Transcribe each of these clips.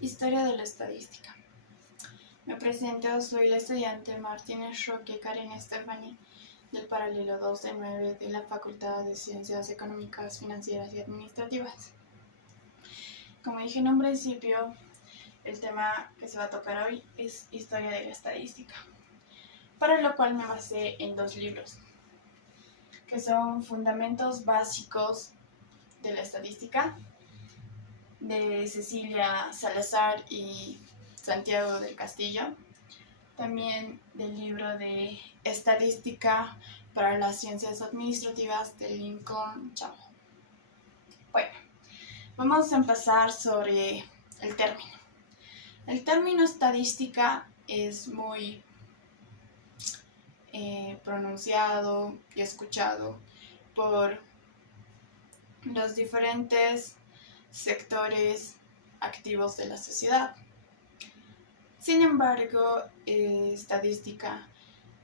Historia de la estadística. Me presento, soy la estudiante Martínez Roque Karen Estefany del paralelo 2 de 9 de la Facultad de Ciencias Económicas, Financieras y Administrativas. Como dije en un principio, el tema que se va a tocar hoy es Historia de la estadística, para lo cual me basé en dos libros, que son Fundamentos Básicos de la Estadística, de Cecilia Salazar y Santiago del Castillo, también del libro de Estadística para las Ciencias Administrativas de Lincoln Chamo. Bueno, vamos a empezar sobre el término. El término estadística es muy pronunciado y escuchado por los diferentes sectores activos de la sociedad. Sin embargo, estadística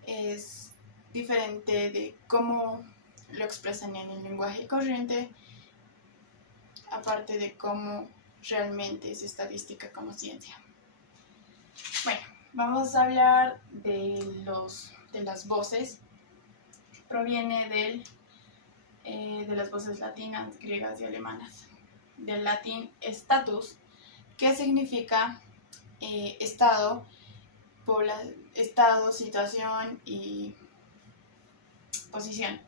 es diferente de cómo lo expresan en el lenguaje corriente, aparte de cómo realmente es estadística como ciencia. Bueno, vamos a hablar de las voces. Proviene de las voces latinas, griegas y alemanas. Del latín status, que significa estado, situación y posición.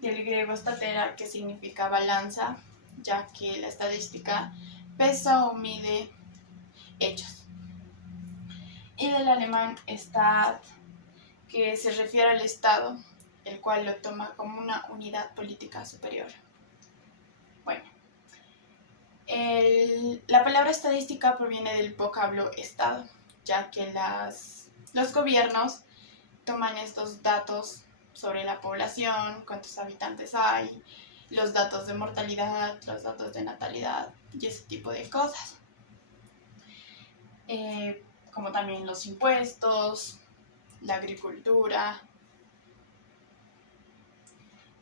Del griego statera, que significa balanza, ya que la estadística pesa o mide hechos. Y del alemán Staat, que se refiere al Estado, el cual lo toma como una unidad política superior. Bueno, la palabra estadística proviene del vocablo Estado, ya que los gobiernos toman estos datos sobre la población, cuántos habitantes hay, los datos de mortalidad, los datos de natalidad y ese tipo de cosas. Como también los impuestos, la agricultura,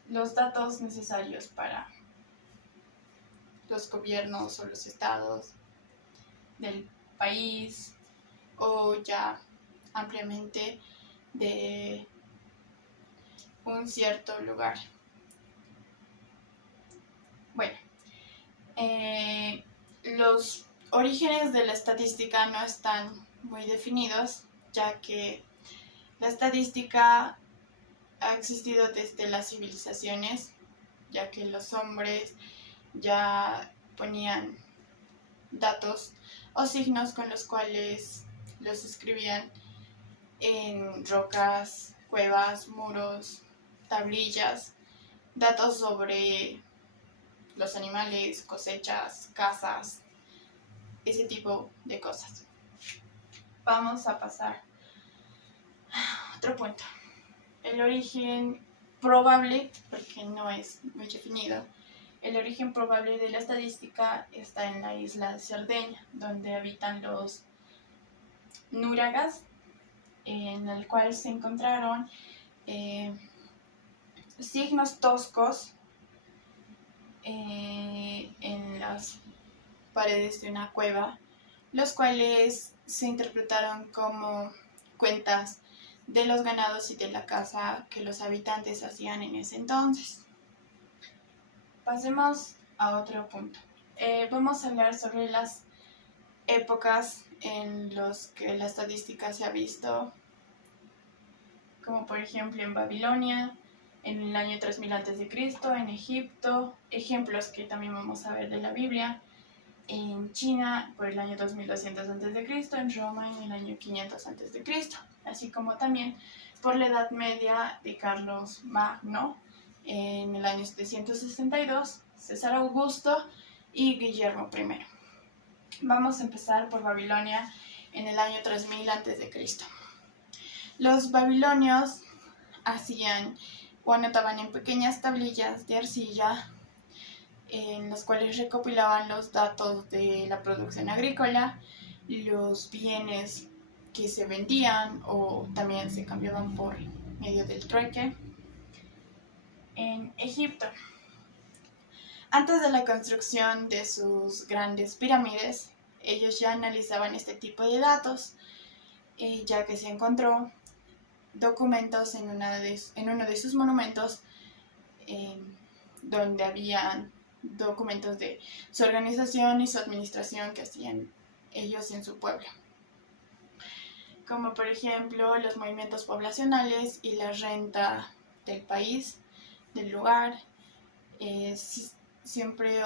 los datos necesarios para los gobiernos o los estados del país o ya ampliamente de un cierto lugar. Bueno, los orígenes de la estadística no están muy definidos, ya que la estadística ha existido desde las civilizaciones, ya que los hombres ya ponían datos o signos con los cuales los escribían en rocas, cuevas, muros, tablillas, datos sobre los animales, cosechas, casas, ese tipo de cosas. Vamos a pasar a otro punto. El origen probable, porque no es muy definido, el origen probable de la estadística está en la isla de Cerdeña, donde habitan los núragas, en el cual se encontraron signos toscos en las paredes de una cueva, los cuales se interpretaron como cuentas de los ganados y de la caza que los habitantes hacían en ese entonces. Pasemos a otro punto. Vamos a hablar sobre las épocas en las que la estadística se ha visto, como por ejemplo en Babilonia, en el año 3000 a.C., en Egipto, ejemplos que también vamos a ver de la Biblia, en China por el año 2200 a.C., en Roma en el año 500 a.C., así como también por la Edad Media de Carlos Magno en el año 762, César Augusto y Guillermo I. Vamos a empezar por Babilonia en el año 3000 a.C. Los babilonios hacían o anotaban en pequeñas tablillas de arcilla en las cuales recopilaban los datos de la producción agrícola, los bienes que se vendían o también se cambiaban por medio del trueque. En Egipto, antes de la construcción de sus grandes pirámides, ellos ya analizaban este tipo de datos, ya que se encontró documentos en uno de sus monumentos donde había documentos de su organización y su administración que hacían ellos en su pueblo, como por ejemplo los movimientos poblacionales y la renta del país, del lugar. Siempre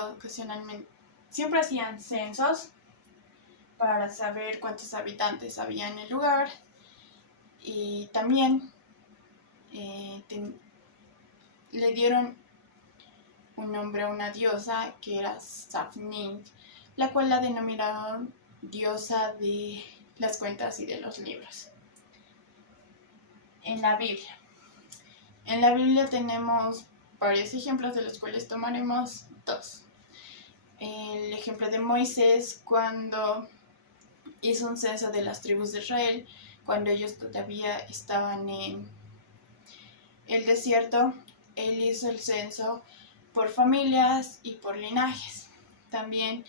hacían censos para saber cuántos habitantes había en el lugar, y también le dieron un nombre a una diosa que era Safnin, la cual la denominaron diosa de las cuentas y de los libros. En la Biblia tenemos varios ejemplos, de los cuales tomaremos dos. El ejemplo de Moisés, cuando hizo un censo de las tribus de Israel, cuando ellos todavía estaban en el desierto. Él hizo el censo por familias y por linajes. También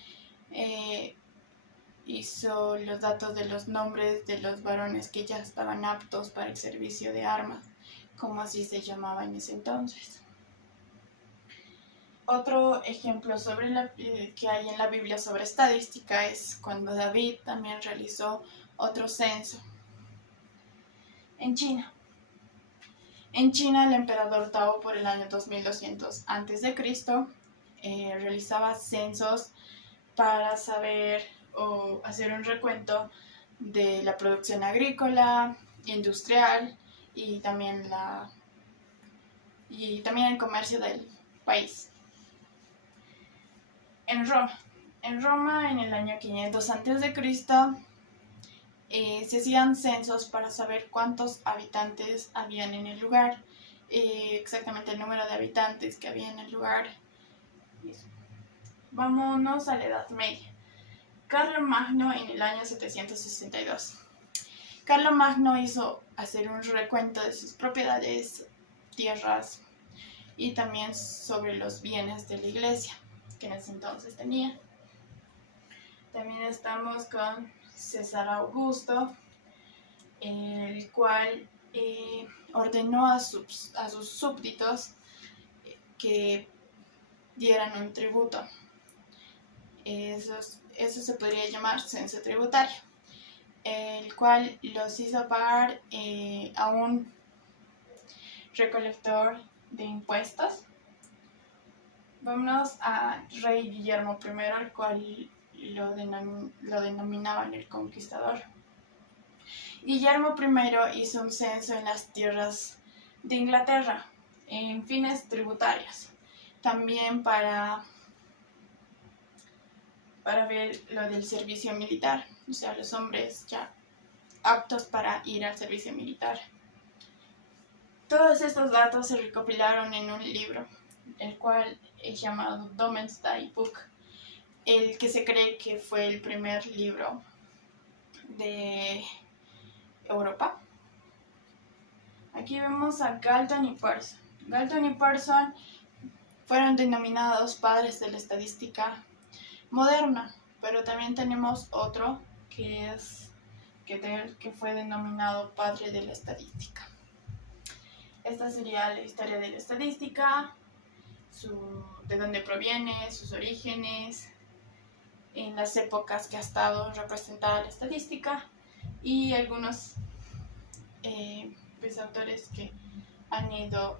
hizo los datos de los nombres de los varones que ya estaban aptos para el servicio de armas, como así se llamaba en ese entonces. Otro ejemplo que hay en la Biblia sobre estadística es cuando David también realizó otro censo en China. En China, el emperador Tao, por el año 2200 a.C., realizaba censos para saber o hacer un recuento de la producción agrícola, industrial y también el comercio del país. En Roma, en el año 500 a.C., se hacían censos para saber cuántos habitantes habían en el lugar, exactamente el número de habitantes que había en el lugar. Vámonos a la Edad Media. Carlomagno, en el año 762. Carlomagno hizo hacer un recuento de sus propiedades, tierras y también sobre los bienes de la iglesia que en ese entonces tenía. También estamos con César Augusto, el cual ordenó a sus súbditos que dieran un tributo. Eso se podría llamar censo tributario, el cual los hizo pagar a un recolector de impuestos. Vámonos a Rey Guillermo I, el cual lo denominaban el Conquistador. Guillermo I hizo un censo en las tierras de Inglaterra en fines tributarios, también para ver lo del servicio militar, o sea, los hombres ya aptos para ir al servicio militar. Todos estos datos se recopilaron en un libro, el cual es llamado Domesday Book, el que se cree que fue el primer libro de Europa. Aquí vemos a Galton y Pearson. Galton y Pearson fueron denominados padres de la estadística moderna, pero también tenemos otro que fue denominado padre de la estadística. Esta sería la historia de la estadística, de dónde proviene, sus orígenes, en las épocas que ha estado representada la estadística y algunos autores que han ido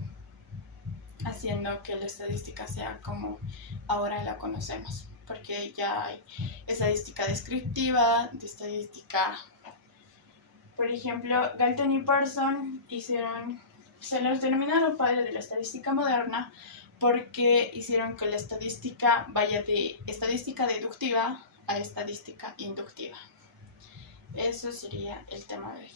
haciendo que la estadística sea como ahora la conocemos, porque ya hay estadística descriptiva, de estadística. Por ejemplo, Galton y Pearson se los denominaron padres de la estadística moderna porque hicieron que la estadística vaya de estadística deductiva a estadística inductiva. Eso sería el tema de hoy.